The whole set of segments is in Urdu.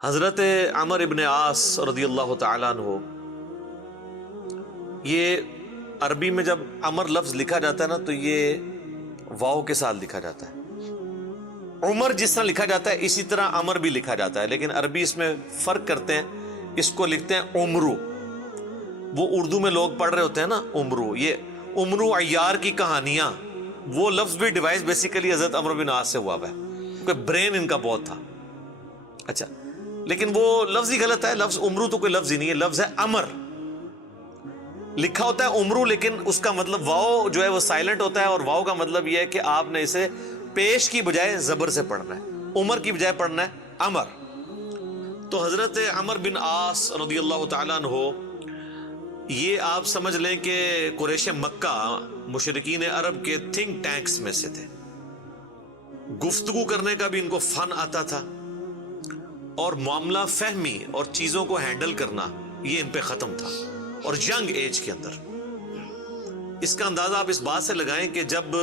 حضرت عمر ابن عاص رضی اللہ تعالیٰ عنہ، یہ عربی میں جب عمر لفظ لکھا جاتا ہے نا تو یہ واو کے ساتھ لکھا جاتا ہے۔ عمر جس طرح لکھا جاتا ہے اسی طرح عمر بھی لکھا جاتا ہے، لیکن عربی اس میں فرق کرتے ہیں، اس کو لکھتے ہیں عمرو۔ وہ اردو میں لوگ پڑھ رہے ہوتے ہیں نا عمرو، یہ عمرو عیار کی کہانیاں، وہ لفظ بھی ڈیوائس بیسیکلی حضرت عمر بن عاص سے ہوا ہوا ہے، کیونکہ برین ان کا بہت تھا۔ اچھا، لیکن وہ لفظ ہی غلط ہے، لفظ عمرو تو کوئی لفظ ہی نہیں ہے، لفظ ہے امر۔ لکھا ہوتا ہے عمرو لیکن اس کا مطلب واو جو ہے وہ سائلنٹ ہوتا ہے، اور واو کا مطلب یہ ہے کہ آپ نے اسے پیش کی بجائے زبر سے پڑھنا ہے، عمر کی بجائے پڑھنا ہے امر۔ تو حضرت عمر بن عاص رضی اللہ تعالیٰ عنہ، یہ آپ سمجھ لیں کہ قریش مکہ مشرکین عرب کے تھنک ٹینکس میں سے تھے۔ گفتگو کرنے کا بھی ان کو فن آتا تھا، اور معاملہ فہمی اور چیزوں کو ہینڈل کرنا یہ ان پہ ختم تھا، اور ینگ ایج کے اندر۔ اس کا اندازہ آپ اس بات سے لگائیں کہ جب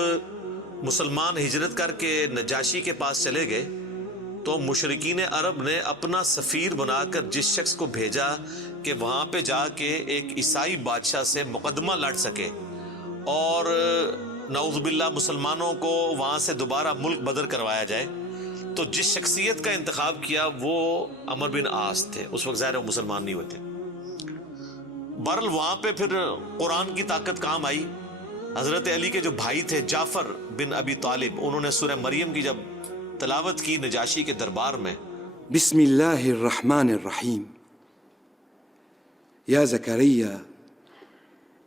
مسلمان ہجرت کر کے نجاشی کے پاس چلے گئے تو مشرکین عرب نے اپنا سفیر بنا کر جس شخص کو بھیجا کہ وہاں پہ جا کے ایک عیسائی بادشاہ سے مقدمہ لڑ سکے اور نعوذ باللہ مسلمانوں کو وہاں سے دوبارہ ملک بدر کروایا جائے، تو جس شخصیت کا انتخاب کیا وہ عمر بن عاص تھے۔ اس وقت ظاہر ہے وہ مسلمان نہیں ہوئے تھے۔ بہرحال وہاں پہ پھر قرآن کی طاقت کام آئی۔ حضرت علی کے جو بھائی تھے جعفر بن ابی طالب، انہوں نے سورہ مریم کی جب تلاوت کی نجاشی کے دربار میں، بسم اللہ الرحمن الرحیم، یا زکریا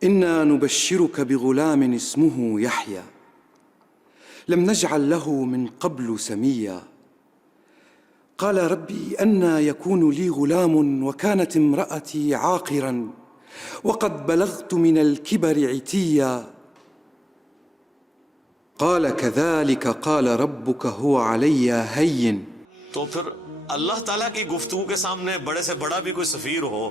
انا نبشرک بغلام اسمه یحیی لم نجعل له من قبل سمیا قال ربی انا یکون لی غلام وكانت امرأتی عاقرا وقد بلغت من الكبر عتیا قال كذلك قال ربك هو علي هين۔ تو پھر اللہ تعالیٰ کی گفتگو کے سامنے بڑے سے بڑا بھی کوئی سفیر ہو،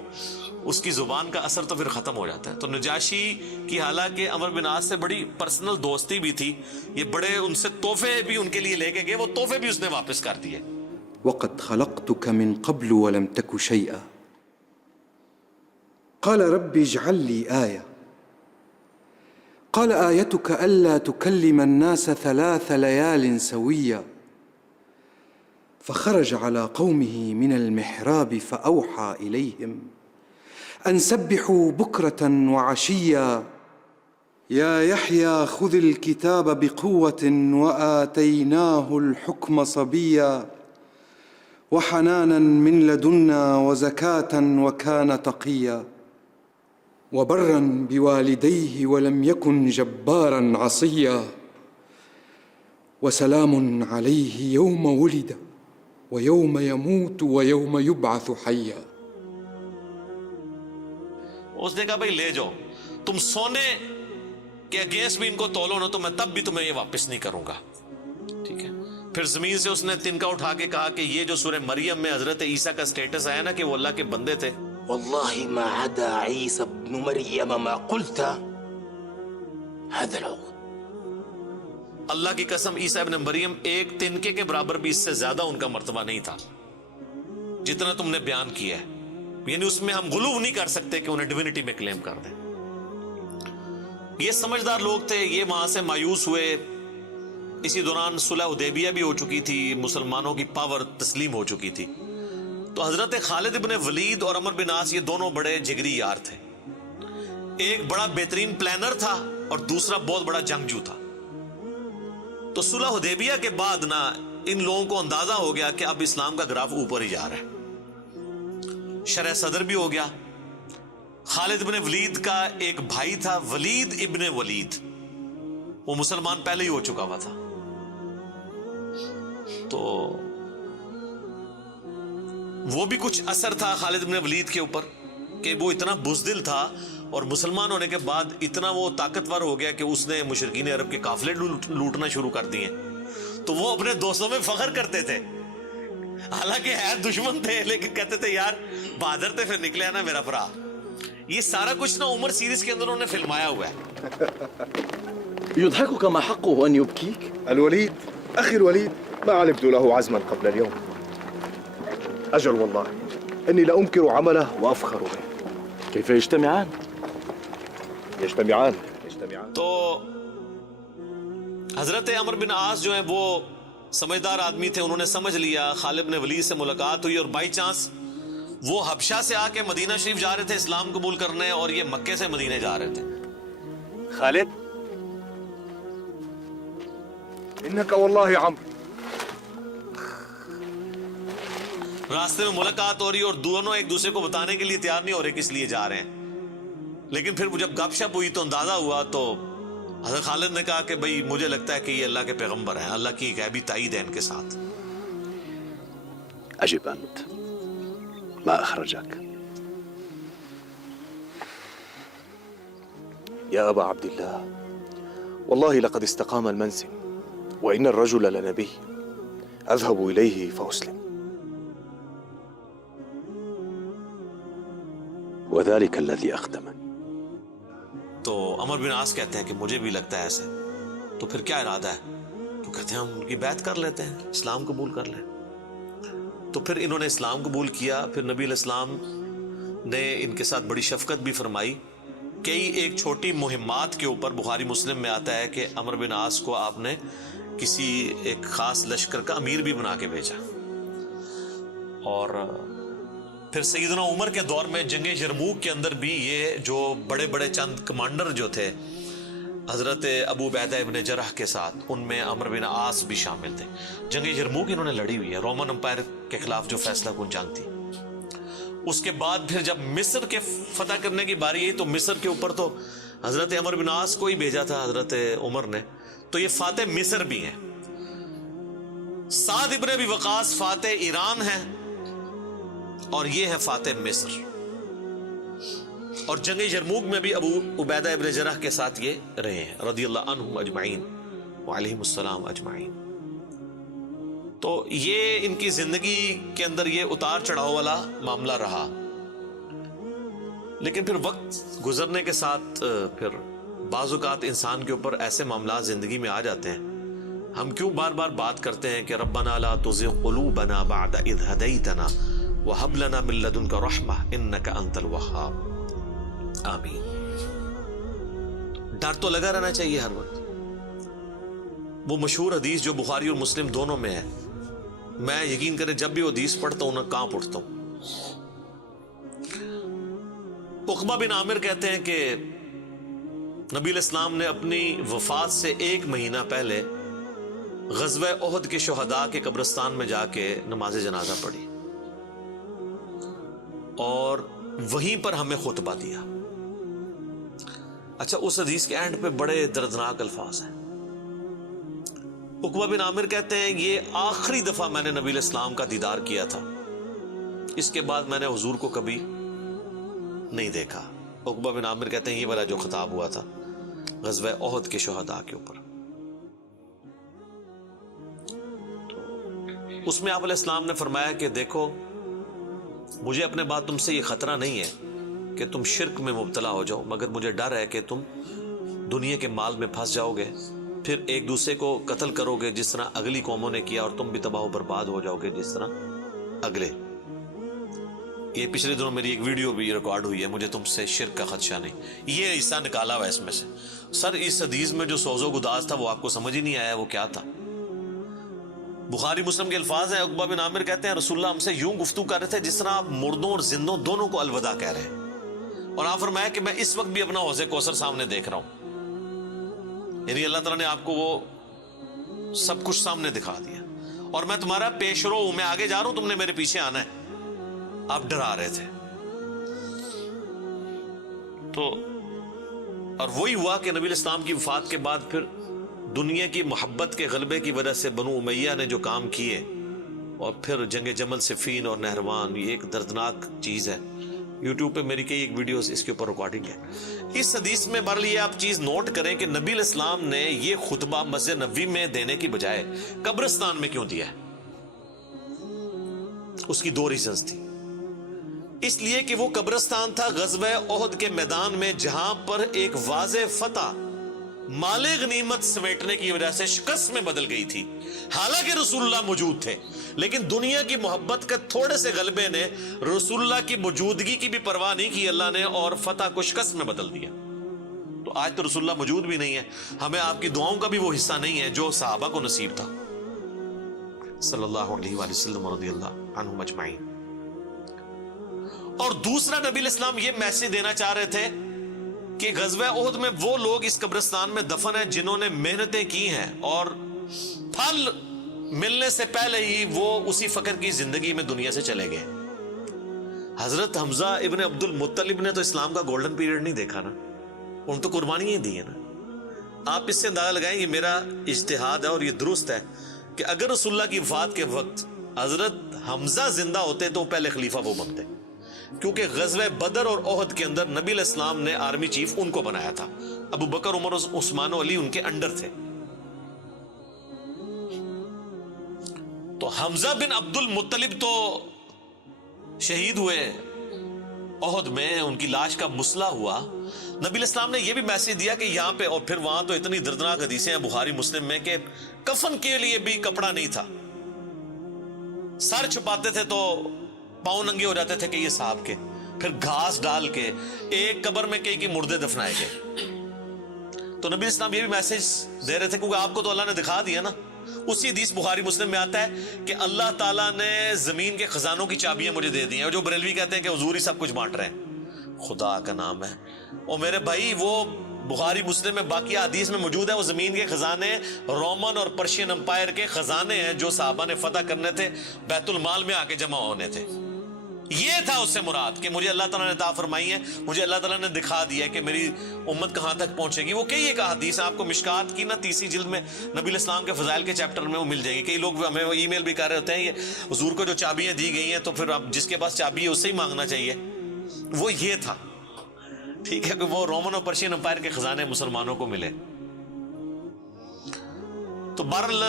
اس کی زبان کا اثر تو پھر ختم ہو جاتا ہے۔ تو نجاشی کی حالانکہ عمر بن عاص سے بڑی پرسنل دوستی بھی تھی، یہ بڑے ان سے تحفے بھی ان کے لیے لے کے گئے، وہ تحفے بھی اس نے واپس کر دیے۔ وقد خلقتك من قبل ولم تك شيئا قال رب اجعل لي آية قال آيتك ألا تكلم الناس 3 ليال سويا فخرج على قومه من المحراب فأوحى إليهم أن سبحوا بكرة وعشيا يا يحيى خذ الكتاب بقوة وآتيناه الحكم صبيا وحنانا من لدنا وزكاة وكان تقيا وبرا بوالديه ولم يكن جبارا عصيا وسلام عليه يوم ولد ويوم يموت ويوم يبعث حيا۔ اس نے کہا بھائی لے جاؤ، تم سونے کے اگینسٹ بھی ان کو تولو نا تو میں تب بھی تمہیں یہ واپس نہیں کروں گا، ٹھیک ہے۔ پھر زمین سے اس نے تنکا اٹھا کے کہا کہ یہ جو سورہ مریم میں حضرت عیسیٰ کا سٹیٹس آیا نا کہ وہ اللہ کے بندے تھے، والله ما عدا عيسى ابن مريم ما قلت هذا العقد، اللہ کی قسم عیسیٰ ابن مریم ایک تنکے کے برابر بھی اس سے زیادہ ان کا مرتبہ نہیں تھا جتنا تم نے بیان کیا ہے، یعنی اس میں ہم غلو نہیں کر سکتے کہ انہیں ڈیوینٹی میں کلیم کر دیں۔ یہ سمجھدار لوگ تھے، یہ وہاں سے مایوس ہوئے۔ اسی دوران صلح حدیبیہ بھی ہو چکی تھی، مسلمانوں کی پاور تسلیم ہو چکی تھی۔ تو حضرت خالد ابن ولید اور عمر بن عاص یہ دونوں بڑے جگری یار تھے، ایک بڑا بہترین پلانر تھا اور دوسرا بہت بڑا جنگجو تھا۔ تو صلح حدیبیہ کے بعد نا ان لوگوں کو اندازہ ہو گیا کہ اب اسلام کا گراف اوپر ہی جا رہا ہے، شرح صدر بھی ہو گیا۔ خالد ابن ولید کا ایک بھائی تھا ولید ابن ولید، وہ مسلمان پہلے ہی ہو چکا ہوا تھا۔ تو وہ بھی کچھ اثر تھا خالد بن ولید کے اوپر کہ وہ اتنا بزدل تھا، اور مسلمان ہونے کے بعد اتنا وہ طاقتور ہو گیا کہ اس نے مشرکین عرب کے قافلے لوٹنا شروع کر دیے۔ تو وہ اپنے دوستوں میں فخر کرتے تھے، حالانکہ ہے دشمن تھے لیکن کہتے تھے یار بہادر تھے، پھر نکلے نا میرا بھرا۔ یہ سارا کچھ نا عمر سیریز کے اندر انہوں نے فلمایا ہوا ہے۔ يضحكك ما حقه أن يبكيك؟ الوليد أخي الوليد ما علمت له عزما قبل اليوم، أجل والله إني لأنكر عمله وأفخر به. كيف يجتمعان؟ يجتمعان. تو حضرت عمر بن عاص جو ہیں وہ سمجھدار آدمی تھے، انہوں نے سمجھ لیا خالد بن ولید سے ملاقات ہوئی اور بائی چانس وہ حبشہ سے آ کے مدینہ شریف جا رہے تھے اسلام قبول کرنے، اور یہ مکے سے مدینہ جا رہے تھے. خالد إنك والله عمرو. راستے میں ملاقات ہو رہی اور دونوں ایک دوسرے کو بتانے کے لیے تیار نہیں ہو رہے کس لیے جا رہے ہیں. لیکن پھر جب گپ شپ ہوئی تو اندازہ ہوا، تو حضرت خالد نے کہا کہ بھئی مجھے لگتا ہے کہ یہ اللہ کے پیغمبر ہیں، اللہ کی غیبی تائید ہے ان کے ساتھ. أجب أنت، ما أخرجك؟ يا أبا عبد الله، والله لقد استقام المنسم، وإن الرجل لنبي، أذهب إليه فأسلم. وذلك الذي أخدمني. تو عمر بن عاص کہتے ہیں کہ مجھے بھی لگتا ہے ایسے. تو پھر کیا ارادہ ہے؟ تو کہتے ہیں ہم ان کی بیعت کر لیتے ہیں، اسلام قبول کر لیں. تو پھر انہوں نے اسلام قبول کیا. پھر نبی علیہ السلام نے ان کے ساتھ بڑی شفقت بھی فرمائی. کئی ایک چھوٹی مہمات کے اوپر بخاری مسلم میں آتا ہے کہ عمر بن عاص کو آپ نے کسی ایک خاص لشکر کا امیر بھی بنا کے بھیجا. اور پھر سیدنا عمر کے دور میں جنگ یرموک کے اندر بھی یہ جو بڑے بڑے چند کمانڈر جو تھے حضرت ابو عبیدہ ابن جرح کے ساتھ، ان میں عمر بن عاص بھی شامل تھے. جنگ یرموک انہوں نے لڑی ہوئی ہے، رومن امپائر کے خلاف جو فیصلہ کن جنگ تھی. اس کے بعد پھر جب مصر کے فتح کرنے کی باری آئی تو مصر کے اوپر تو حضرت عمر بن عاص کو ہی بھیجا تھا حضرت عمر نے. تو یہ فاتح مصر بھی ہیں. سعد ابن ابی وقاص فاتح ایران ہیں اور یہ ہے فاتح مصر. اور جنگ یرموک میں بھی ابو عبیدہ ابن جرح کے ساتھ یہ رہے ہیں رضی اللہ عنہم اجمعین وعلیہم السلام اجمعین. تو یہ ان کی زندگی کے اندر یہ اتار چڑھاؤ والا معاملہ رہا. لیکن پھر وقت گزرنے کے ساتھ پھر بعض اوقات انسان کے اوپر ایسے معاملات زندگی میں آ جاتے ہیں. ہم کیوں بار بار بات کرتے ہیں کہ ربنا لا تزغ قلوبنا بعد اذ ہدیتنا وہب لنا من لدنک رحمہ انک انت الوہاب. آمین. ڈر تو لگا رہنا چاہیے ہر وقت. وہ مشہور حدیث جو بخاری اور مسلم دونوں میں ہے، میں یقین کریں جب بھی وہ حدیث پڑھتا ہوں نہ کانپ اٹھتا ہوں. عقبہ بن عامر کہتے ہیں کہ نبی علیہ السلام نے اپنی وفات سے 1 مہینہ پہلے غزوہ احد کے شہداء کے قبرستان میں جا کے نماز جنازہ پڑھی اور وہیں پر ہمیں خطبہ دیا. اچھا، اس حدیث کے اینڈ پہ بڑے دردناک الفاظ ہیں. عقبہ بن عامر کہتے ہیں یہ آخری دفعہ میں نے نبی علیہ السلام کا دیدار کیا تھا، اس کے بعد میں نے حضور کو کبھی نہیں دیکھا. عقبہ بن عامر کہتے ہیں یہ والا جو خطاب ہوا تھا غزوہ احد کے شہداء کے اوپر، تو اس میں آپ علیہ السلام نے فرمایا کہ دیکھو مجھے اپنے بعد تم سے یہ خطرہ نہیں ہے کہ تم شرک میں مبتلا ہو جاؤ، مگر مجھے ڈر ہے کہ تم دنیا کے مال میں پھنس جاؤ گے، پھر ایک دوسرے کو قتل کرو گے جس طرح اگلی قوموں نے کیا، اور تم بھی تباہ و برباد ہو جاؤ گے جس طرح اگلے. یہ پچھلے دنوں میری ایک ویڈیو بھی ریکارڈ ہوئی ہے، مجھے تم سے شرک کا خدشہ نہیں. یہ حصہ نکالا ہوا ہے اس میں سے. سر اس حدیث میں جو سوز و گداز تھا وہ آپ کو سمجھ ہی نہیں آیا وہ کیا تھا. بخاری مسلم کے الفاظ ہیں. عقبہ بن عامر کہتے ہیں رسول اللہ ہم سے یوں گفتگو کر رہے تھے جس طرح آپ مردوں اور زندوں دونوں کو الوداع کہہ رہے ہیں، اور آپ فرمایا کہ میں اس وقت بھی اپنا حوض کوثر سامنے دیکھ رہا ہوں. یعنی اللہ تعالیٰ نے آپ کو وہ سب کچھ سامنے دکھا دیا، اور میں تمہارا پیش رو ہوں، میں آگے جا رہا ہوں، تم نے میرے پیچھے آنا ہے. آپ ڈرا رہے تھے. تو اور وہی ہوا کہ نبی الاسلام کی وفات کے بعد پھر دنیا کی محبت کے غلبے کی وجہ سے بنو امیہ نے جو کام کیے، اور پھر جنگ جمل صفین اور نہروان، یہ ایک دردناک چیز ہے. یوٹیوب پہ میری کئی ایک ویڈیوز اس کے اوپر ریکارڈنگ ہے. اس حدیث میں بہرحال یہ آپ چیز نوٹ کریں کہ نبی علیہ السلام نے یہ خطبہ مسجد نبوی میں دینے کی بجائے قبرستان میں کیوں دیا ہے؟ اس کی 2 ریزنز تھی. اس لیے کہ وہ قبرستان تھا غزوہ احد کے میدان میں، جہاں پر ایک واضح فتح مال غنیمت سمیٹنے کی وجہ سے شکست میں بدل گئی تھی. حالانکہ رسول اللہ موجود تھے، لیکن دنیا کی محبت کے تھوڑے سے غلبے نے رسول اللہ کی موجودگی کی بھی پرواہ نہیں کی اللہ نے، اور فتح کو شکست میں بدل دیا. تو آج تو رسول اللہ موجود بھی نہیں ہے، ہمیں آپ کی دعاؤں کا بھی وہ حصہ نہیں ہے جو صحابہ کو نصیب تھا صلی اللہ علیہ وآلہ وسلم رضی اللہ عنہم اجمعین. اور دوسرا نبی علیہ السلام یہ میسج دینا چاہ رہے تھے کہ غزوہ احد میں وہ لوگ اس قبرستان میں دفن ہیں جنہوں نے محنتیں کی ہیں اور پھل ملنے سے پہلے ہی وہ اسی فقر کی زندگی میں دنیا سے چلے گئے. حضرت حمزہ ابن عبد المطلب نے تو اسلام کا گولڈن پیریڈ نہیں دیکھا نا، ان تو قربانیاں دی ہیں نا. آپ اس سے اندازہ لگائیں، یہ میرا اجتہاد ہے اور یہ درست ہے کہ اگر رسول اللہ کی وفات کے وقت حضرت حمزہ زندہ ہوتے تو پہلے خلیفہ وہ بنتے، کیونکہ غزوہ بدر اور احد کے اندر نبی علیہ السلام نے آرمی چیف ان کو بنایا تھا. ابو بکر، عمر، عثمان و علی ان کے انڈر تھے. تو حمزہ بن عبد المطلب تو شہید ہوئے احد میں، ان کی لاش کا مسئلہ ہوا. نبی علیہ السلام نے یہ بھی میسج دیا کہ یہاں پہ، اور پھر وہاں تو اتنی دردناک حدیثیں ہیں بخاری مسلم میں کہ کفن کے لیے بھی کپڑا نہیں تھا، سر چھپاتے تھے تو پاؤں ننگے ہو جاتے تھے کہ یہ صاحب کے. پھر گھاس ڈال کے ایک قبر میں کئی مردے دفنائے گئے. تو نبی اسلام یہ بھی میسج دے رہے تھے، کیونکہ آپ کو تو اللہ نے دکھا دیا نا. اسی حدیث بخاری مسلم میں آتا ہے کہ اللہ تعالیٰ نے زمین کے خزانوں کی چابیاں مجھے دے دی ہیں. اور جو بریلوی کہتے ہیں کہ حضور ہی سب کچھ بانٹ رہے ہیں، خدا کا نام ہے. اور میرے بھائی وہ بخاری مسلم میں باقی حدیث میں موجود ہے، وہ زمین کے خزانے رومن اور پرشین امپائر کے خزانے ہیں جو صحابہ نے فتح کرنے تھے، بیت المال میں آ کے جمع ہونے تھے. یہ تھا اس سے مراد کہ مجھے اللہ تعالیٰ نے عطا فرمائی ہے، مجھے اللہ تعالیٰ نے دکھا دیا کہ میری امت کہاں تک پہنچے گی. وہ کئی ایک حدیث آپ کو مشکات کی نا 30 جلد میں نبی علیہ السلام کے فضائل کے چیپٹر میں وہ مل جائے گی. کئی لوگ ہمیں ای میل بھی کر رہے ہوتے ہیں یہ حضور کو جو چابیاں دی گئی ہیں تو پھر اب جس کے پاس چابی ہے اس سے ہی مانگنا چاہیے. وہ یہ تھا، ٹھیک ہے، کہ وہ رومن اور پرشین امپائر کے خزانے مسلمانوں کو ملے. تو بہرحال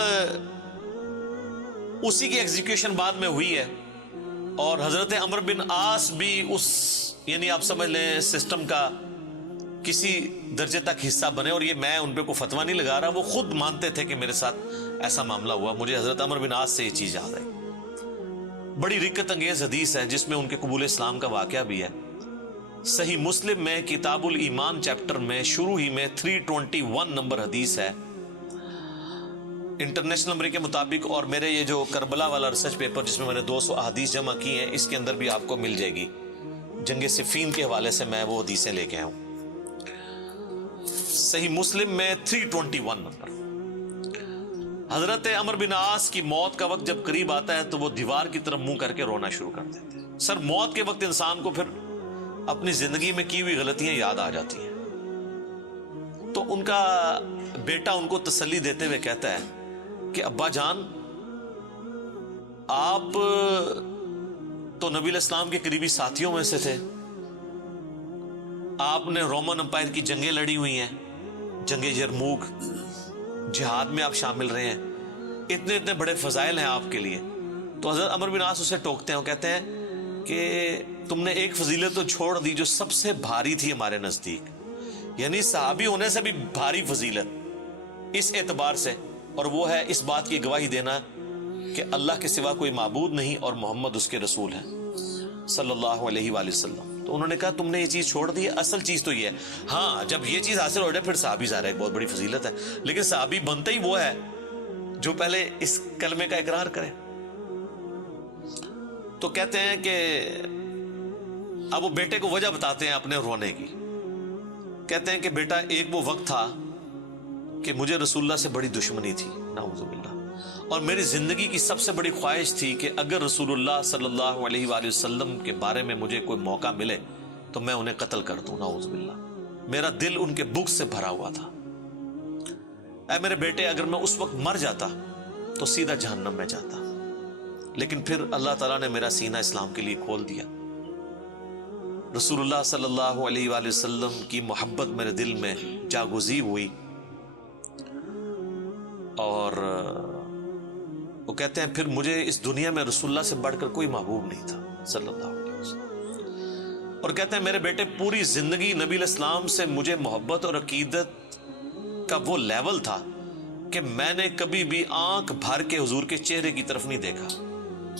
اسی کی ایگزیکیوشن بعد میں ہوئی ہے. اور حضرت عمر بن عاص بھی اس، یعنی آپ سمجھ لیں سسٹم کا کسی درجے تک حصہ بنے. اور یہ میں ان پہ کوئی فتویٰ نہیں لگا رہا، وہ خود مانتے تھے کہ میرے ساتھ ایسا معاملہ ہوا. مجھے حضرت عمر بن عاص سے یہ چیز یاد آئی. بڑی رکت انگیز حدیث ہے جس میں ان کے قبول اسلام کا واقعہ بھی ہے. صحیح مسلم میں کتاب الایمان چیپٹر میں شروع ہی میں 321 نمبر حدیث ہے انٹرنیشنل نمبر کے مطابق. اور میرے یہ جو کربلا والا ریسرچ پیپر جس میں نے 200 احادیث جمع کی ہیں، اس کے اندر بھی آپ کو مل جائے گی. جنگ صفین کے حوالے سے میں وہ حدیثیں لے کے آیا ہوں. صحیح مسلم میں 321 نمبر. حضرت عمر بن عاص کی موت کا وقت جب قریب آتا ہے تو وہ دیوار کی طرف منہ کر کے رونا شروع کر دیتے ہیں. سر موت کے وقت انسان کو پھر اپنی زندگی میں کی ہوئی غلطیاں یاد آ جاتی ہیں. تو ان کا بیٹا ان کو تسلی دیتے ہوئے کہتا ہے کہ ابا جان، آپ تو نبی علیہ السلام کے قریبی ساتھیوں میں سے تھے، آپ نے رومن امپائر کی جنگیں لڑی ہوئی ہیں، جنگ یرموک، جہاد میں آپ شامل رہے ہیں، اتنے اتنے بڑے فضائل ہیں آپ کے لیے. تو حضرت عمر بن عاص اسے ٹوکتے ہیں، وہ کہتے ہیں کہ تم نے ایک فضیلت تو چھوڑ دی جو سب سے بھاری تھی ہمارے نزدیک، یعنی صحابی ہونے سے بھی بھاری فضیلت اس اعتبار سے، اور وہ ہے اس بات کی گواہی دینا کہ اللہ کے سوا کوئی معبود نہیں اور محمد اس کے رسول ہیں صلی اللہ علیہ وآلہ وسلم. تو انہوں نے کہا تم نے یہ چیز چھوڑ دی ہے، اصل چیز تو یہ ہے. ہاں جب یہ چیز حاصل ہو جائے پھر صحابی ظاہر ہے ایک بہت بڑی فضیلت ہے، لیکن صحابی بنتا ہی وہ ہے جو پہلے اس کلمے کا اقرار کرے. تو کہتے ہیں کہ اب وہ بیٹے کو وجہ بتاتے ہیں اپنے رونے کی. کہتے ہیں کہ بیٹا ایک وہ وقت تھا کہ مجھے رسول اللہ سے بڑی دشمنی تھی، نعوذ باللہ، اور میری زندگی کی سب سے بڑی خواہش تھی کہ اگر رسول اللہ صلی اللہ علیہ وآلہ وسلم کے بارے میں مجھے کوئی موقع ملے تو میں انہیں قتل کر دوں، نعوذ باللہ. میرا دل ان کے بغض سے بھرا ہوا تھا. اے میرے بیٹے، اگر میں اس وقت مر جاتا تو سیدھا جہنم میں جاتا، لیکن پھر اللہ تعالیٰ نے میرا سینہ اسلام کے لیے کھول دیا. رسول اللہ صلی اللہ علیہ وآلہ وسلم کی محبت میرے دل میں جاگزی ہوئی. اور وہ کہتے ہیں پھر مجھے اس دنیا میں رسول اللہ سے بڑھ کر کوئی محبوب نہیں تھا صلی اللہ علیہ وسلم. اور کہتے ہیں میرے بیٹے، پوری زندگی نبی علیہ السلام سے مجھے محبت اور عقیدت کا وہ لیول تھا کہ میں نے کبھی بھی آنکھ بھر کے حضور کے چہرے کی طرف نہیں دیکھا.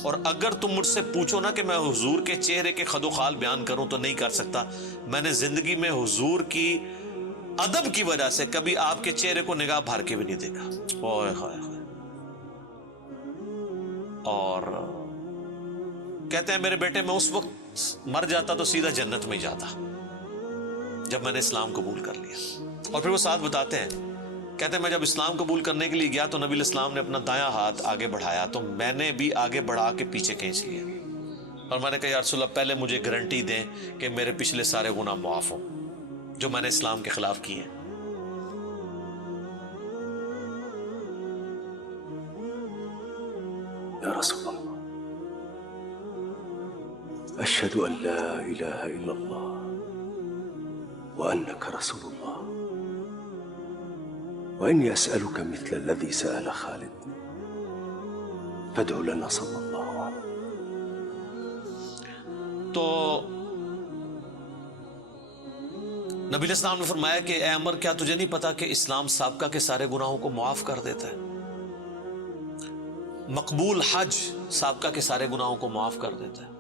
اور اگر تم مجھ سے پوچھو نا کہ میں حضور کے چہرے کے خد و خال بیان کروں تو نہیں کر سکتا. میں نے زندگی میں حضور کی ادب کی وجہ سے کبھی آپ کے چہرے کو نگاہ بھر کے بھی نہیں دیکھا. اوئے ہوئے ہوئے. اور کہتے ہیں میرے بیٹے میں اس وقت مر جاتا تو سیدھا جنت میں جاتا جب میں نے اسلام قبول کر لیا. اور پھر وہ ساتھ بتاتے ہیں, کہتے ہیں میں جب اسلام قبول کرنے کے لیے گیا تو نبی علیہ السلام نے اپنا دایاں ہاتھ آگے بڑھایا تو میں نے بھی آگے بڑھا کے پیچھے کھینچ لیا. اور میں نے کہا یا رسول اللہ پہلے مجھے گارنٹی دیں کہ میرے پچھلے سارے گناہ معاف ہوں جو میں نے اسلام کے خلاف کیے ہیں. یا رسول اللہ اشہد ان لا الہ الا اللہ وانک رسول اللہ وانی اسألک مثل الذي سأل خالد فادع لنا صلی اللہ علیہ. تو نبی علیہ السلام نے فرمایا کہ اے عمر کیا تجھے نہیں پتا کہ اسلام سابقہ کے سارے گناہوں کو معاف کر دیتا ہے. مقبول حج سابقہ کے سارے گناہوں کو معاف کر دیتا ہے.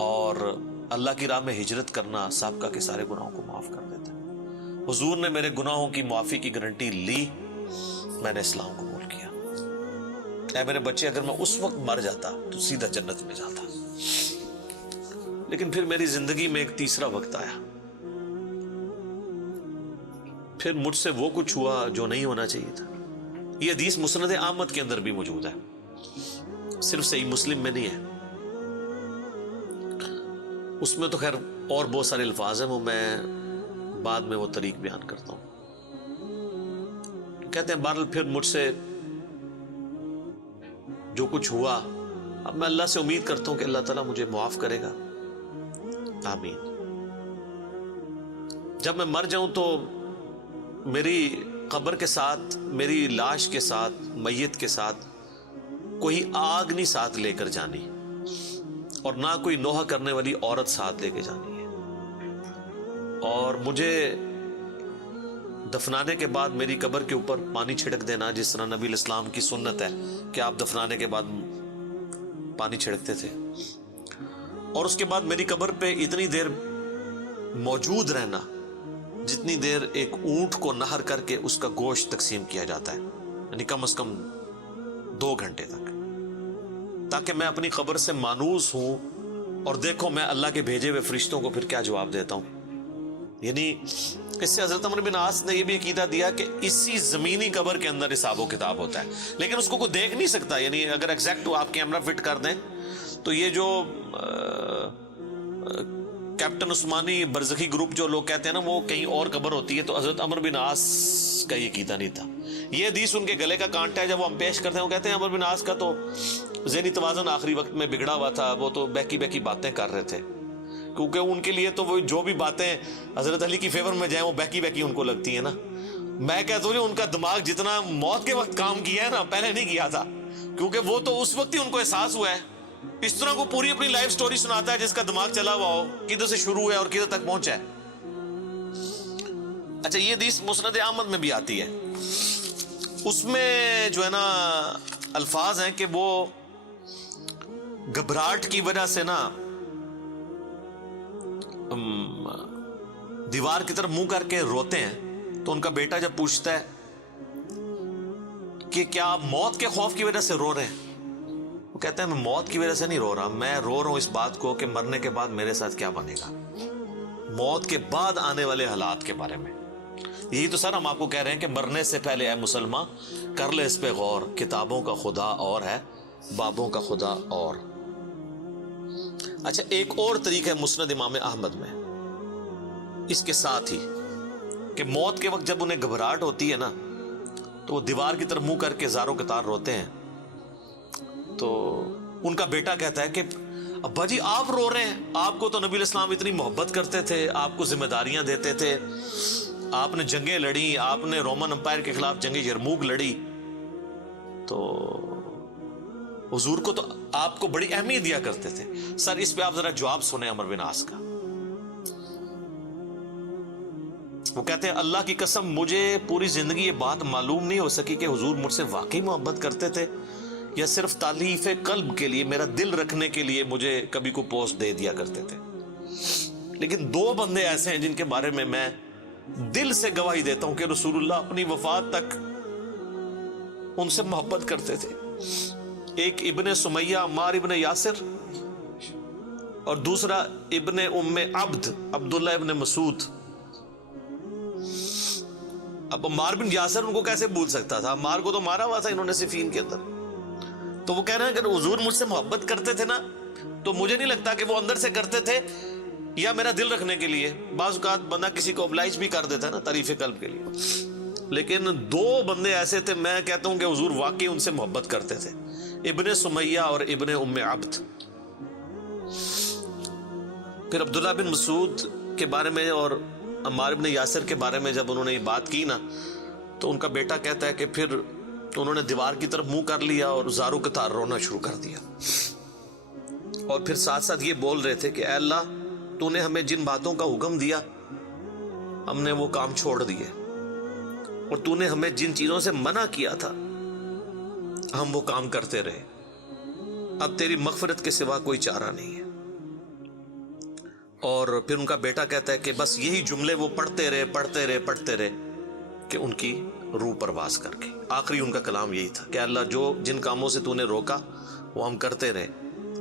اور اللہ کی راہ میں ہجرت کرنا سابقہ کے سارے گناہوں کو معاف کر دیتا ہے. حضور نے میرے گناہوں کی معافی کی گارنٹی لی, میں نے اسلام قبول کیا. اے میرے بچے اگر میں اس وقت مر جاتا تو سیدھا جنت میں جاتا. لیکن پھر میری زندگی میں ایک تیسرا وقت آیا. پھر مجھ سے وہ کچھ ہوا جو نہیں ہونا چاہیے تھا. یہ حدیث مسند احمد کے اندر بھی موجود ہے, صرف صحیح مسلم میں نہیں ہے. اس میں تو خیر اور بہت سارے الفاظ ہیں, وہ میں بعد میں وہ طریق بیان کرتا ہوں. کہتے ہیں بہرحال پھر مجھ سے جو کچھ ہوا, اب میں اللہ سے امید کرتا ہوں کہ اللہ تعالیٰ مجھے معاف کرے گا, آمین. جب میں مر جاؤں تو میری قبر کے ساتھ, میری لاش کے ساتھ, میت کے ساتھ کوئی آگ نہیں ساتھ لے کر جانی, اور نہ کوئی نوحہ کرنے والی عورت ساتھ لے کے جانی ہے. اور مجھے دفنانے کے بعد میری قبر کے اوپر پانی چھڑک دینا, جس طرح نبی علیہ السلام کی سنت ہے کہ آپ دفنانے کے بعد پانی چھڑکتے تھے. اور اس کے بعد میری قبر پہ اتنی دیر موجود رہنا جتنی دیر ایک اونٹ کو نہر کر کے اس کا گوشت تقسیم کیا جاتا ہے, یعنی کم از کم 2 گھنٹے تک, تاکہ میں اپنی قبر سے مانوس ہوں اور دیکھو میں اللہ کے بھیجے ہوئے فرشتوں کو پھر کیا جواب دیتا ہوں. یعنی اس سے حضرت عمر بن عاص نے یہ بھی عقیدہ دیا کہ اسی زمینی قبر کے اندر حساب و کتاب ہوتا ہے, لیکن اس کو کوئی دیکھ نہیں سکتا. یعنی اگر ایگزیکٹ آپ کیمرہ فٹ کر دیں تو یہ جو کیپٹن عثمانی برزخی گروپ جو لوگ کہتے ہیں نا وہ کہیں اور قبر ہوتی ہے, تو حضرت عمر بن عاص کا یہ عقیدہ نہیں تھا. یہ حدیث ان کے گلے کا کانٹا ہے, جب وہ ہم پیش کرتے ہیں وہ کہتے ہیں عمر بن عاص کا تو ذہنی توازن آخری وقت میں بگڑا ہوا تھا, وہ تو بہکی بہکی باتیں کر رہے تھے, کیونکہ ان کے لیے تو وہ جو بھی باتیں حضرت علی کی فیور میں جائیں وہ بہکی بہکی ان کو لگتی ہیں نا. میں کہتا ہوں ان کا دماغ جتنا موت کے وقت کام کیا ہے نا پہلے نہیں کیا تھا, کیونکہ وہ تو اس وقت ہی ان کو احساس ہوا ہے. اس طرح کو پوری اپنی لائف سٹوری سناتا ہے جس کا دماغ چلا ہوا ہو, کدھر سے شروع ہے اور کدھر تک پہنچا ہے. اچھا یہ حدیث مسند احمد میں بھی آتی ہے, اس میں جو ہے نا الفاظ ہیں کہ وہ گھبراہٹ کی وجہ سے نا دیوار کی طرف منہ کر کے روتے ہیں. تو ان کا بیٹا جب پوچھتا ہے کہ کیا آپ موت کے خوف کی وجہ سے رو رہے ہیں, وہ کہتے ہیں میں موت کی وجہ سے نہیں رو رہا, میں رو رہا ہوں اس بات کو کہ مرنے کے بعد میرے ساتھ کیا بنے گا, موت کے بعد آنے والے حالات کے بارے میں. یہی تو سر ہم آپ کو کہہ رہے ہیں کہ مرنے سے پہلے اے مسلمان کر لے اس پہ غور, کتابوں کا خدا اور ہے, بابوں کا خدا اور. اچھا ایک اور طریقہ ہے مسند امام احمد میں اس کے ساتھ ہی, کہ موت کے وقت جب انہیں گھبراہٹ ہوتی ہے نا تو وہ دیوار کی طرف منہ کر کے زاروں قطار روتے ہیں. تو ان کا بیٹا کہتا ہے کہ ابا جی آپ رو رہے ہیں, آپ کو تو نبی علیہ السلام اتنی محبت کرتے تھے, آپ کو ذمہ داریاں دیتے تھے, آپ نے جنگیں لڑی, آپ نے رومن امپائر کے خلاف جنگ یرموک لڑی, تو حضور کو تو آپ کو بڑی اہمیت دیا کرتے تھے. سر اس پہ آپ ذرا جواب سنیں عمر بن عاص کا. وہ کہتے ہیں اللہ کی قسم مجھے پوری زندگی یہ بات معلوم نہیں ہو سکی کہ حضور مجھ سے واقعی محبت کرتے تھے یا صرف تالیف قلب کے لیے، میرا دل رکھنے کے لیے مجھے کبھی کو پوسٹ دے دیا کرتے تھے۔ لیکن دو بندے ایسے ہیں جن کے بارے میں دل سے گواہی دیتا ہوں کہ رسول اللہ اپنی وفات تک ان سے محبت کرتے تھے۔ ایک ابن سمیہ عمار ابن یاسر، اور دوسرا ابن ام عبد عبداللہ ابن مسعود۔ اب عمار بن یاسر ان کو کیسے بھول سکتا تھا؟ عمار کو تو مارا ہوا تھا انہوں نے صفین کے اندر۔ تو وہ کہہ رہے ہیں کہ حضور مجھ سے محبت کرتے تھے نا، تو مجھے نہیں لگتا کہ وہ اندر سے کرتے تھے یا میرا دل رکھنے کے لیے۔ بعض اوقات بندہ کسی کو oblige بھی کر دیتا ہے نا تعریف قلب کے لیے، لیکن دو بندے ایسے تھے میں کہتا ہوں کہ حضور واقعی ان سے محبت کرتے تھے، ابن سمیہ اور ابن ام عبد۔ پھر عبداللہ بن مسعود کے بارے میں اور عمار بن یاسر کے بارے میں جب انہوں نے یہ بات کی نا، تو ان کا بیٹا کہتا ہے کہ پھر انہوں نے دیوار کی طرف منہ کر لیا اور زاروں کے تار رونا شروع کر دیا، اور پھر ساتھ ساتھ یہ بول رہے تھے کہ اے اللہ تو نے ہمیں جن باتوں کا حکم دیا ہم نے وہ کام چھوڑ دیے، اور تو نے ہمیں جن چیزوں سے منع کیا تھا ہم وہ کام کرتے رہے، اب تیری مغفرت کے سوا کوئی چارہ نہیں ہے۔ اور پھر ان کا بیٹا کہتا ہے کہ بس یہی جملے وہ پڑھتے رہے کہ ان کی روح پرواز کر گئی۔ آخری ان کا کلام یہی تھا کہ اللہ جو جن کاموں سے تو نے روکا وہ ہم کرتے رہے،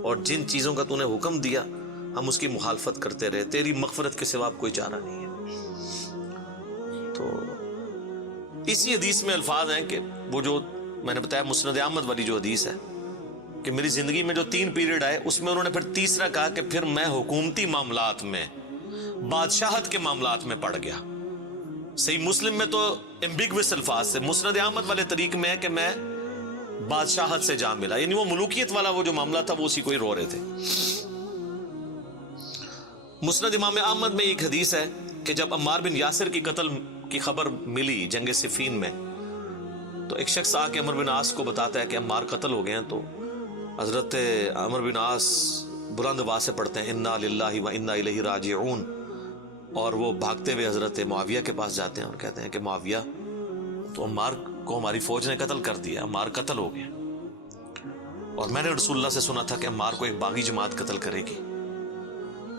اور جن چیزوں کا تو نے حکم دیا ہم اس کی مخالفت کرتے رہے، تیری مغفرت کے سوا کوئی چارہ نہیں ہے۔ تو اسی حدیث میں الفاظ ہیں کہ وہ جو میں نے بتایا مسند احمد والی جو حدیث ہے کہ میری زندگی میں جو 3 پیریڈ آئے اس میں انہوں نے پھر تیسرا کہا کہ پھر میں حکومتی معاملات میں، بادشاہت کے معاملات میں پڑ گیا۔ صحیح مسلم میں تو ایمبیگوس الفاظ سے، مسند احمد والے طریق میں ہے کہ میں بادشاہت سے جا ملا، یعنی وہ ملوکیت والا وہ جو معاملہ تھا وہ اسی کو ہی رو رہے تھے۔ مسند امام احمد میں ایک حدیث ہے کہ جب عمار بن یاسر کی قتل کی خبر ملی جنگ صفین میں، تو ایک شخص آ کے عمر بن عاص کو بتاتا ہے کہ عمار قتل ہو گئے ہیں، تو حضرت عمر بن عاص بلند آواز سے پڑھتے ہیں انا للہ و انا الیہ راجعون، اور وہ بھاگتے ہوئے حضرت معاویہ کے پاس جاتے ہیں اور کہتے ہیں کہ معاویہ تو عمار کو ہماری فوج نے قتل کر دیا، عمار قتل ہو گئے، اور میں نے رسول اللہ سے سنا تھا کہ عمار کو ایک باغی جماعت قتل کرے گی۔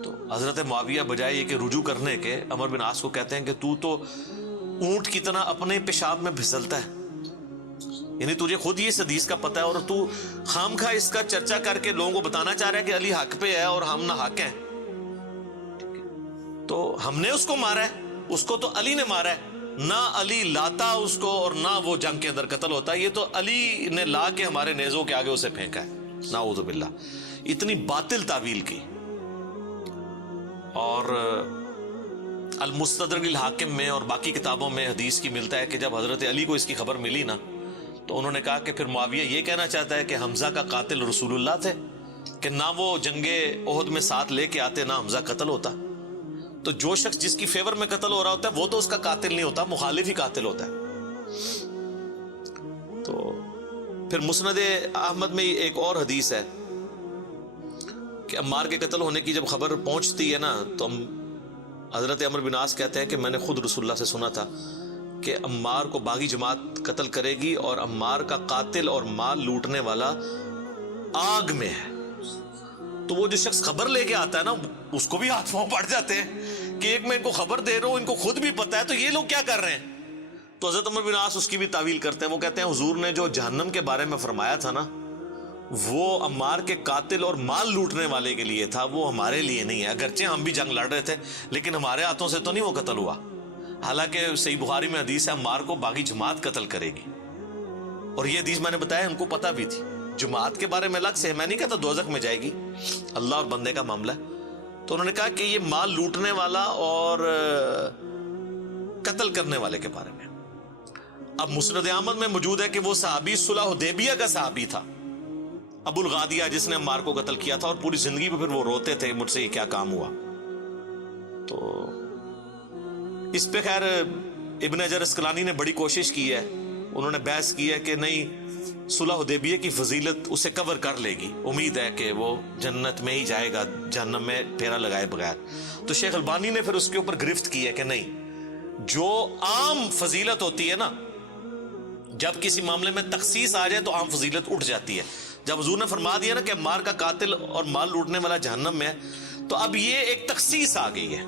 تو حضرت معاویہ بجائے یہ کہ رجوع کرنے کے عمر بن عاص کو کہتے ہیں کہ تو اونٹ کی طرح اپنے پیشاب میں پھسلتا ہے، یعنی تجھے خود یہ اس حدیث کا پتہ ہے اور تو خام خواہ اس کا چرچا کر کے لوگوں کو بتانا چاہ رہا ہے کہ علی حق پہ ہے اور ہم نہ حق ہیں۔ تو ہم نے اس کو مارا ہے، اس کو تو علی نے مارا ہے، نہ علی لاتا اس کو اور نہ وہ جنگ کے اندر قتل ہوتا ہے، یہ تو علی نے لا کے ہمارے نیزوں کے آگے اسے پھینکا ہے، نعوذ باللہ۔ اتنی باطل تعویل کی۔ اور المستدرک الحاکم میں اور باقی کتابوں میں حدیث کی ملتا ہے کہ جب حضرت علی کو اس کی خبر ملی نا، تو انہوں نے کہا کہ پھر معاویہ یہ کہنا چاہتا ہے کہ حمزہ کا قاتل رسول اللہ تھے، کہ نہ وہ جنگ احد میں ساتھ لے کے آتے نہ حمزہ قتل ہوتا۔ تو جو شخص جس کی فیور میں قتل ہو رہا ہوتا ہے وہ تو اس کا قاتل نہیں ہوتا، مخالف ہی قاتل ہوتا ہے۔ تو پھر مسند احمد میں ایک اور حدیث ہے کہ عمار کے قتل ہونے کی جب خبر پہنچتی ہے نا، تو حضرت عمر بن عاص کہتے ہیں کہ میں نے خود رسول اللہ سے سنا تھا کہ عمار کو باغی جماعت قتل کرے گی، اور عمار کا قاتل اور مال لوٹنے والا آگ میں ہے۔ تو وہ جو شخص خبر لے کے آتا ہے نا اس کو بھی ہاتھ پاؤں پڑ جاتے ہیں کہ ایک میں ان کو خبر دے رہا ہوں، ان کو خود بھی پتا ہے، تو یہ لوگ کیا کر رہے ہیں؟ تو حضرت عمر بن عاص اس کی بھی تعویل کرتے ہیں، وہ کہتے ہیں حضور نے جو جہنم کے بارے میں فرمایا تھا نا وہ عمار کے قاتل اور مال لوٹنے والے کے لیے تھا، وہ ہمارے لیے نہیں ہے۔ اگرچہ ہم بھی جنگ لڑ رہے تھے لیکن ہمارے ہاتھوں سے تو نہیں وہ قتل ہوا، حالانکہ صحیح بخاری میں حدیث ہے عمار کو باغی جماعت قتل کرے گی، اور یہ حدیث میں نے بتایا ان کو پتہ بھی تھی۔ جماعت کے بارے میں الگ سے میں نہیں کہتا دوزخ میں جائے گی، اللہ اور بندے کا معاملہ ہے۔ تو انہوں نے کہا کہ یہ مال لوٹنے والا اور قتل کرنے والے کے بارے میں۔ اب مسند احمد میں موجود ہے کہ وہ صحابی صلح حدیبیہ کا صحابی تھا، ابو الغادیہ، جس نے عمار کو قتل کیا تھا، اور پوری زندگی پہ پھر وہ روتے تھے مجھ سے یہ کیا کام ہوا۔ تو اس پہ خیر ابن حجر اسقلانی نے بڑی کوشش کی ہے، انہوں نے بحث کی ہے کہ نہیں صلح حدیبیہ کی فضیلت اسے کور کر لے گی، امید ہے کہ وہ جنت میں ہی جائے گا جہنم میں پھیرا لگائے بغیر۔ تو شیخ البانی نے پھر اس کے اوپر گرفت کی ہے کہ نہیں، جو عام فضیلت ہوتی ہے نا، جب کسی معاملے میں تخصیص آ جائے تو عام فضیلت اٹھ جاتی ہے. جب حضور نے فرما دیا نا کہ مار کا قاتل اور مال لوٹنے والا جہنم میں ہے، تو اب یہ ایک تخصیص آ گئی ہے.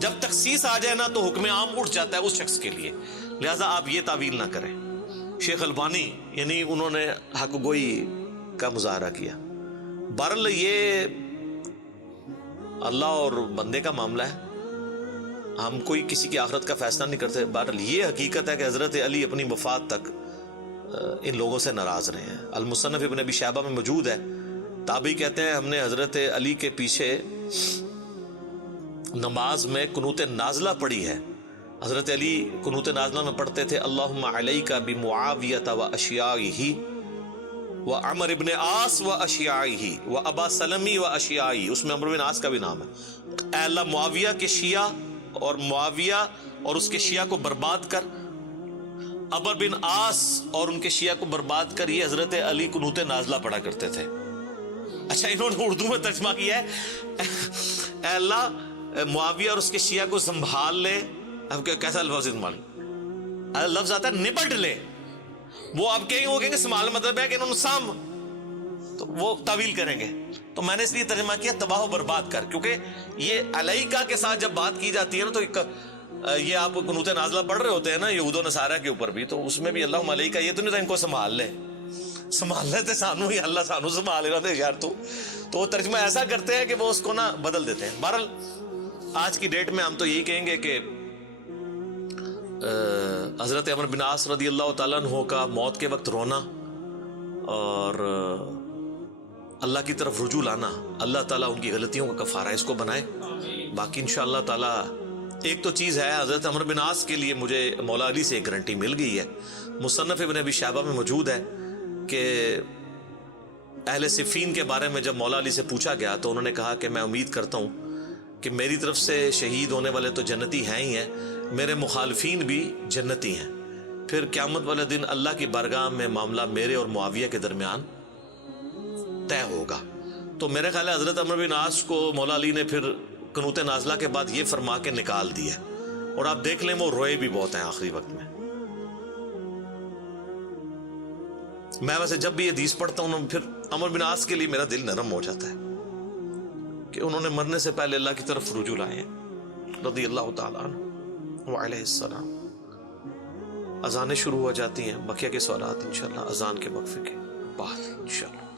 جب تخصیص آ جائے نا تو حکم عام اٹھ جاتا ہے اس شخص کے لیے. لہذا آپ یہ تعویل نہ کریں. شیخ البانی یعنی انہوں نے حق گوئی کا مظاہرہ کیا. بہرحال یہ اللہ اور بندے کا معاملہ ہے، ہم کوئی کسی کی آخرت کا فیصلہ نہیں کرتے. بہرحال یہ حقیقت ہے کہ حضرت علی اپنی وفات تک ان لوگوں سے ناراض رہے ہیں. المصنف ابن ابی شیبہ میں موجود ہے. تابعی کہتے ہیں ہم نے حضرت علی کے پیچھے نماز میں قنوت نازلہ پڑھی ہے. حضرت علی قنوت نازلہ میں پڑھتے تھے اللہم علیک بمعاویۃ و اشیاعہ و عمر ابن عاص و اشیاعہ و ابا سلمی و اشیاعہ. اس میں عمر بن عاص کا بھی نام ہے. اے اللہ معاویہ کے شیعہ اور معاویہ اور اس کے شیعہ کو برباد کر، عمر بن عاص اور ان کے شیعہ کو برباد کر. یہ حضرت علی قنوت نازلہ پڑھا کرتے تھے. اچھا انہوں نے اردو میں ترجمہ کیا ہے اے اللہ معاویہ اور اس کے شیعہ کو سنبھال لے. اب کیسا لفظ استعمال، لفظ آتا ہے نپٹ لے. وہ اب وہ کہیں گے سنبھال مطلب ہے کہ انہوں نے سام، تو وہ تعویل کریں گے. تو میں نے اس لیے ترجمہ کیا تباہ و برباد کر، کیونکہ یہ علیکہ کے ساتھ جب بات کی جاتی ہے نا تو یہ آپ قنوت نازلہ پڑھ رہے ہوتے ہیں نا یہود و نصارہ کے اوپر بھی، تو اس میں بھی اللہم علیکہ یہ تو نہیں تھا ان کو سنبھال لے. سنبھال لیتے سانو ہی اللہ سانو سنبھال رہا تھے یار. تو وہ ترجمہ ایسا کرتے ہیں کہ وہ اس کو نا بدل دیتے ہیں. بہرحال آج کی ڈیٹ میں ہم تو یہی کہیں گے کہ حضرت عمر بن عاص رضی اللہ تعالیٰ عنہ کا موت کے وقت رونا اور اللہ کی طرف رجوع لانا، اللہ تعالیٰ ان کی غلطیوں کا کفارہ اس کو بنائے. باقی انشاءاللہ تعالیٰ ایک تو چیز ہے، حضرت عمر بن عاص کے لیے مجھے مولا علی سے ایک گارنٹی مل گئی ہے. مصنف ابن ابی شیبہ میں موجود ہے کہ اہل صفین کے بارے میں جب مولا علی سے پوچھا گیا تو انہوں نے کہا کہ میں امید کرتا ہوں کہ میری طرف سے شہید ہونے والے تو جنتی ہیں ہی ہیں، میرے مخالفین بھی جنتی ہیں. پھر قیامت والے دن اللہ کی بارگاہ میں معاملہ میرے اور معاویہ کے درمیان طے ہوگا. تو میرے خیال ہے حضرت عمر بن عاص کو مولا علی نے پھر قنوت نازلہ کے بعد یہ فرما کے نکال دیا، اور آپ دیکھ لیں وہ روئے بھی بہت ہیں آخری وقت میں. میں ویسے جب بھی یہ حدیث پڑھتا ہوں پھر عمر بن عاص کے لیے میرا دل نرم ہو جاتا ہے کہ انہوں نے مرنے سے پہلے اللہ کی طرف رجوع لائے ہیں رضی اللہ تعالیٰ عنہ وعلیہ السلام. اذانیں شروع ہو جاتی ہیں، بقیہ کے سوالات انشاءاللہ اذان کے وقفے کے بعد انشاءاللہ.